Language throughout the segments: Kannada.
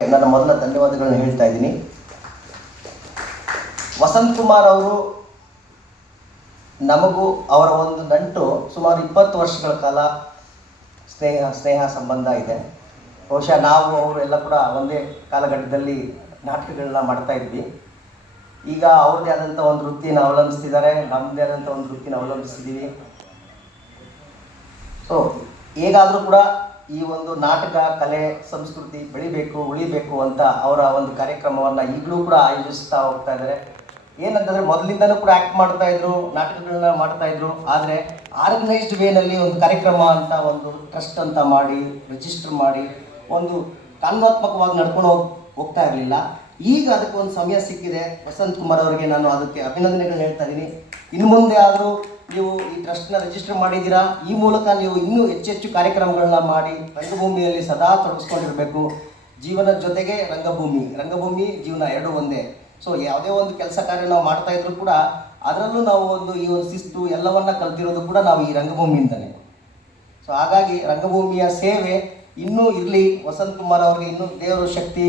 ನನ್ನ ಮೊದಲ ಧನ್ಯವಾದಗಳನ್ನು ಹೇಳ್ತಾ ಇದ್ದೀನಿ. ವಸಂತ್ ಕುಮಾರ್ ಅವರು ನಮಗೂ ಅವರ ಒಂದು ನಂಟು ಸುಮಾರು 20 ವರ್ಷಗಳ ಕಾಲ ಸ್ನೇಹ ಸಂಬಂಧ ಇದೆ. ಬಹುಶಃ ನಾವು ಅವರು ಎಲ್ಲ ಕೂಡ ಒಂದೇ ಕಾಲಘಟ್ಟದಲ್ಲಿ ನಾಟಕಗಳನ್ನ ಮಾಡ್ತಾ ಇದ್ವಿ. ಈಗ ಅವ್ರದ್ದೇ ಆದಂಥ ಒಂದು ವೃತ್ತಿನ ಅವಲಂಬಿಸ್ತಿದ್ದಾರೆ, ನಮ್ಮದೇ ಆದಂಥ ಒಂದು ವೃತ್ತಿನ ಅವಲಂಬಿಸಿದ್ದೀವಿ. ಸೊ ಹೇಗಾದರೂ ಕೂಡ ಈ ಒಂದು ನಾಟಕ ಕಲೆ ಸಂಸ್ಕೃತಿ ಬೆಳಿಬೇಕು ಉಳಿಬೇಕು ಅಂತ ಅವರ ಒಂದು ಕಾರ್ಯಕ್ರಮವನ್ನು ಈಗಲೂ ಕೂಡ ಆಯೋಜಿಸ್ತಾ ಹೋಗ್ತಾ ಇದ್ದಾರೆ. ಏನಂತಂದರೆ ಮೊದಲಿಂದಲೂ ಕೂಡ ಆ್ಯಕ್ಟ್ ಮಾಡ್ತಾ ಇದ್ರು, ನಾಟಕಗಳನ್ನ ಮಾಡ್ತಾ ಇದ್ರು. ಆದರೆ ಆರ್ಗನೈಸ್ಡ್ ವೇನಲ್ಲಿ ಒಂದು ಕಾರ್ಯಕ್ರಮ ಅಂತ ಒಂದು ಟ್ರಸ್ಟ್ ಅಂತ ಮಾಡಿ ರಿಜಿಸ್ಟರ್ ಮಾಡಿ ಒಂದು ಕಾನೂನಾತ್ಮಕವಾಗಿ ನಡ್ಕೊಂಡು ಹೋಗ್ತಾ ಇರಲಿಲ್ಲ. ಈಗ ಅದಕ್ಕೆ ಒಂದು ಸಮಯ ಸಿಕ್ಕಿದೆ. ವಸಂತ್ ಕುಮಾರ್ ಅವರಿಗೆ ನಾನು ಅದಕ್ಕೆ ಅಭಿನಂದನೆಗಳನ್ನ ಹೇಳ್ತಾ ಇದ್ದೀನಿ. ಇನ್ನು ಮುಂದೆ ಆದರೂ ನೀವು ಈ ಟ್ರಸ್ಟ್ನ ರಿಜಿಸ್ಟರ್ ಮಾಡಿದ್ದೀರಾ, ಈ ಮೂಲಕ ನೀವು ಇನ್ನೂ ಹೆಚ್ಚೆಚ್ಚು ಕಾರ್ಯಕ್ರಮಗಳನ್ನ ಮಾಡಿ ರಂಗಭೂಮಿಯಲ್ಲಿ ಸದಾ ತೊಡಗಿಸ್ಕೊಂಡಿರಬೇಕು. ಜೀವನದ ಜೊತೆಗೆ ರಂಗಭೂಮಿ ಜೀವನ ಎರಡೂ ಒಂದೇ. ಸೊ ಯಾವುದೇ ಒಂದು ಕೆಲಸ ಕಾರ್ಯ ನಾವು ಮಾಡ್ತಾ ಇದ್ರು ಕೂಡ ಅದರಲ್ಲೂ ನಾವು ಈ ಒಂದು ಶಿಸ್ತು ಎಲ್ಲವನ್ನ ಕಲ್ತಿರೋದು ಕೂಡ ನಾವು ಈ ರಂಗಭೂಮಿಯಿಂದಲೇ. ಸೊ ಹಾಗಾಗಿ ರಂಗಭೂಮಿಯ ಸೇವೆ ಇನ್ನೂ ಇರಲಿ, ವಸಂತ್ ಕುಮಾರ್ ಅವರಿಗೆ ಇನ್ನೂ ದೇವರು ಶಕ್ತಿ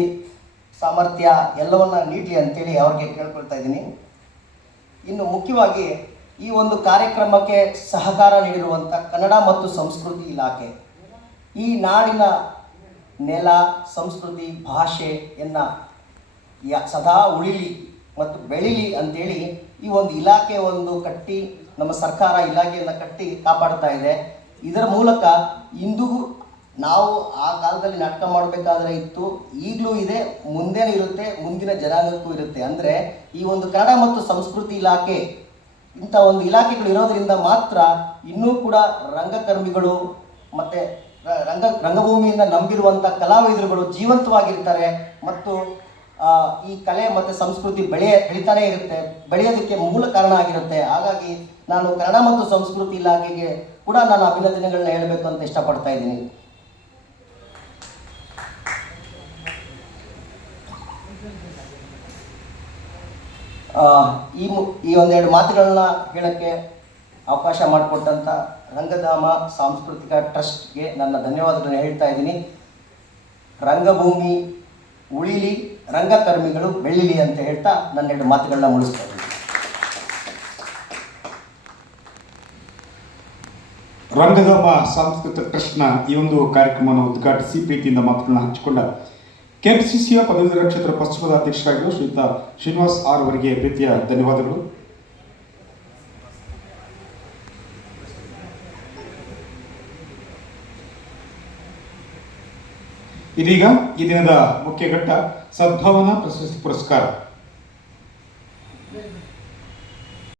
ಸಾಮರ್ಥ್ಯ ಎಲ್ಲವನ್ನ ನೀಡಲಿ ಅಂತೇಳಿ ಅವ್ರಿಗೆ ಕೇಳ್ಕೊಳ್ತಾ ಇದ್ದೀನಿ. ಇನ್ನು ಮುಖ್ಯವಾಗಿ ಈ ಒಂದು ಕಾರ್ಯಕ್ರಮಕ್ಕೆ ಸಹಕಾರ ನೀಡಿರುವಂಥ ಕನ್ನಡ ಮತ್ತು ಸಂಸ್ಕೃತಿ ಇಲಾಖೆ, ಈ ನಾಡಿನ ನೆಲ ಸಂಸ್ಕೃತಿ ಭಾಷೆಯನ್ನು ಸದಾ ಉಳಿಲಿ ಮತ್ತು ಬೆಳೀಲಿ ಅಂತೇಳಿ ಈ ಒಂದು ಇಲಾಖೆ ಒಂದು ಕಟ್ಟಿ, ನಮ್ಮ ಸರ್ಕಾರ ಇಲಾಖೆಯನ್ನು ಕಟ್ಟಿ ಕಾಪಾಡ್ತಾ ಇದೆ. ಇದರ ಮೂಲಕ ಇಂದಿಗೂ ನಾವು ಆ ಕಾಲದಲ್ಲಿ ನಾಟಕ ಮಾಡಬೇಕಾದ್ರೆ ಇತ್ತು, ಈಗಲೂ ಇದೆ, ಮುಂದೆನೂ ಇರುತ್ತೆ, ಮುಂದಿನ ಜನಾಂಗಕ್ಕೂ ಇರುತ್ತೆ. ಅಂದರೆ ಈ ಒಂದು ಕನ್ನಡ ಮತ್ತು ಸಂಸ್ಕೃತಿ ಇಲಾಖೆ ಇಂಥ ಒಂದು ಇಲಾಖೆಗಳು ಇರೋದರಿಂದ ಮಾತ್ರ ಇನ್ನೂ ಕೂಡ ರಂಗಕರ್ಮಿಗಳು ಮತ್ತು ರಂಗಭೂಮಿಯನ್ನು ನಂಬಿರುವಂಥ ಕಲಾವಿದರುಗಳು ಜೀವಂತವಾಗಿರ್ತಾರೆ ಮತ್ತು ಈ ಕಲೆ ಮತ್ತು ಸಂಸ್ಕೃತಿ ಬೆಳೀತಾನೆ ಇರುತ್ತೆ, ಬೆಳೆಯೋದಕ್ಕೆ ಮೂಲ ಕಾರಣ ಆಗಿರುತ್ತೆ. ಹಾಗಾಗಿ ನಾನು ಕನ್ನಡ ಮತ್ತು ಸಂಸ್ಕೃತಿ ಇಲಾಖೆಗೆ ಕೂಡ ನಾನು ಅಭಿನಂದನೆಗಳನ್ನ ಹೇಳಬೇಕು ಅಂತ ಇಷ್ಟಪಡ್ತಾ ಇದ್ದೀನಿ. ಈ ಒಂದೆರಡು ಮಾತುಗಳನ್ನ ಹೇಳೋಕ್ಕೆ ಅವಕಾಶ ಮಾಡಿಕೊಟ್ಟಂಥ ರಂಗಧಾಮ ಸಾಂಸ್ಕೃತಿಕ ಟ್ರಸ್ಟ್ಗೆ ನನ್ನ ಧನ್ಯವಾದಗಳನ್ನ ಹೇಳ್ತಾ ಇದ್ದೀನಿ. ರಂಗಭೂಮಿ ಉಳಿಲಿ, ರಂಗಕರ್ಮಿಗಳು ಬೆಳೀಲಿ ಅಂತ ಹೇಳ್ತಾ ನನ್ನೆರಡು ಮಾತುಗಳನ್ನ ಮುಗಿಸ್ತಾ ಇದ್ದೀನಿ. ರಂಗಧಾಮ ಸಾಂಸ್ಕೃತಿಕ ಟ್ರಸ್ಟ್ನ ಈ ಒಂದು ಕಾರ್ಯಕ್ರಮವನ್ನು ಉದ್ಘಾಟಿಸಿ ಪ್ರೀತಿಯಿಂದ ಮಾತುಗಳನ್ನ ಹಂಚಿಕೊಂಡ ಕೆಪಿಸಿಸಿಯ ಪದವೀಧರ ಕ್ಷೇತ್ರ ಪಶ್ಚಿಮದ ಅಧ್ಯಕ್ಷರಾಗಿರುವ ಶ್ರೀಯುತ ಶ್ರೀನಿವಾಸ್ ಆರ್ ಅವರಿಗೆ ಪ್ರೀತಿಯ ಧನ್ಯವಾದಗಳು. ಇದೀಗ ಈ ದಿನದ ಮುಖ್ಯ ಘಟ್ಟ ಸದ್ಭಾವನಾ ಪ್ರಶಸ್ತಿ ಪುರಸ್ಕಾರ.